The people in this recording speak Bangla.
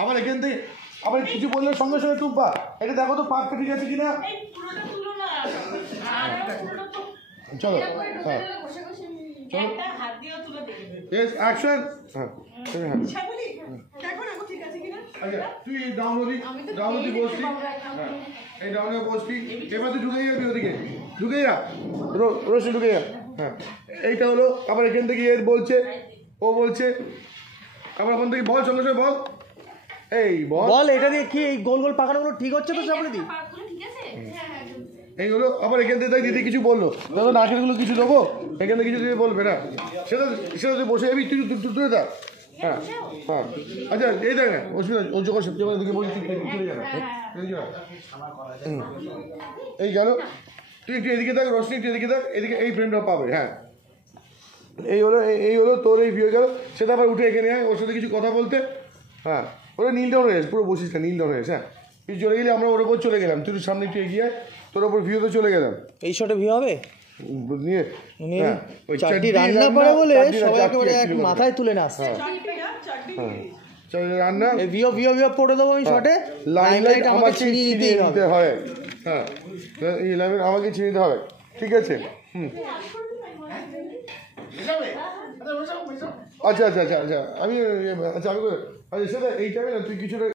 আবার এখান থেকে আবার কিছু বললে সঙ্গে সঙ্গে টুম্পা এটা দেখো তো পাকটা ঠিক আছে কিনা। চলো হ্যাঁ অ্যাকশন। হ্যাঁ আচ্ছা তুই ডাউনলোডি বসবি, এই ডাউনে বসবি, এবার তুই ঢুকে যাবি ওদিকে, ঢুকে যা রোশনি ঢুকে যা। হ্যাঁ এইটা হলো আবার এখান থেকে এর বলছে, ও বলছে আবার ওখান থেকে বল সঙ্গে সঙ্গে বল, এই বল এটা দিয়ে কি এই গোল গোল পাকানোগুলো ঠিক হচ্ছে তো চাপড়ি? এই হলো আবার এখান থেকে দেখ দিদি কিছু বললো, দাদা নাকেরগুলো কিছু দেবো, এখান থেকে কিছু দিয়ে বলবে না, সেটা সেটা তুই বসে যাবি, তুই তুলে থাক। হ্যাঁ হ্যাঁ আচ্ছা এই দেখ না অসুবিধা ও যখন সত্যি দিকে বলছি চলে যাবে। এই গেল, তুই একটু এদিকে থাক, রোশনি একটু এদিকে থাক, এদিকে এই ফ্রেমটা পাবে। হ্যাঁ এই হলো তোর এই ভিউ গেল, সেটা আবার উঠে এখানে আয় ওর সাথে কিছু কথা বলতে। হ্যাঁ ওরা নীল ডাউন হয়ে পুরো বসিস না, নীল ডাউন হয়েছে। হ্যাঁ তুই চলে গেলে আমরা ওর ওপর চলে গেলাম, তুই সামনে একটু এগিয়ে তোর ওপর ভিউতে চলে গেলাম। এই শটে ভিউ হবে নিয়ে চারটি রান্না করে বলে সবাই একেবারে এক মাথায় তুলে না আসছে। রান্না ভিও ভিও ভিও পড়ে দেবো আমি শটে, লাইট আমাকে চিনিয়ে নিতে হবে। হ্যাঁ এই লাইন আমাকে চিনিয়ে নিতে হবে, ঠিক আছে। আচ্ছা আচ্ছা আচ্ছা আচ্ছা আমি আচ্ছা আমি আচ্ছা সেটা এই টাইমে না তুই কিছুটা